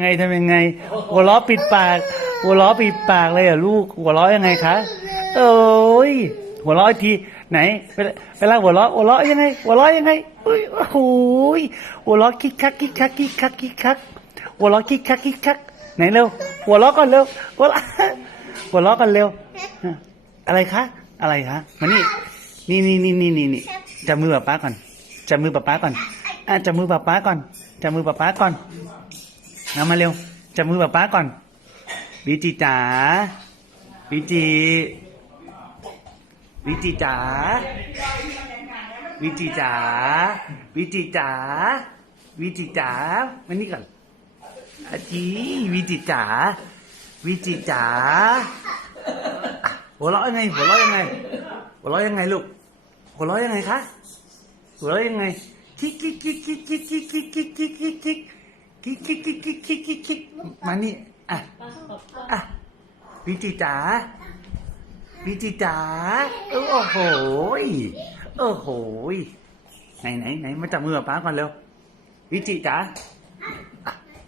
ไงทำยังไง หัวล้อปิดปาก หัวล้อปิดปากเลยเหรอลูก หัวล้อยังไงคะโอ้ยหัวล้อทีไหนเวลาเวลาหัวล้อหัวล้อยังไง หัวล้อยังไงอุ้ยโอ้โหยหัวล้อคิกคักคิกคักคิกคักคิกคักหัวล้อคิกคักคิกคักไหนเร็วหัวล้อก่อนเร็วหัวล้อหัวล้อก่อนเร็ว อะไรคะอะไรคะมานี่นี่นี่นี่นี่นี่นี่จับมือป๊าป๊าก่อนจับมือป๊าป๊าก่อนอะจับมือป๊าป๊าก่อนจับมือป๊าป๊าก่อน เอามาเร็วจับมือป๊าป๊าก่อนวิจิจ๋าวิจิวิจิจ๋าวิจิจ๋าวิจิจ๋าวิจิจ๋ามานี่ก่อนอาจีวิจิจ๋าวิจิจ๋าหัวเราะยังไงหัวเราะยังไงหัวเราะยังไงลูกหัวเราะยังไงคะหัวเราะยังไงคิกคิกคิกคิกคิกคิกคิกคิกคิกคิก มานี่อะอะวิจิจ๋าวิจิจ๋าโอ้โหโอ้โหไหนไหนไหนมาจับมือกับป้าก่อนเร็ววิจิจ๋า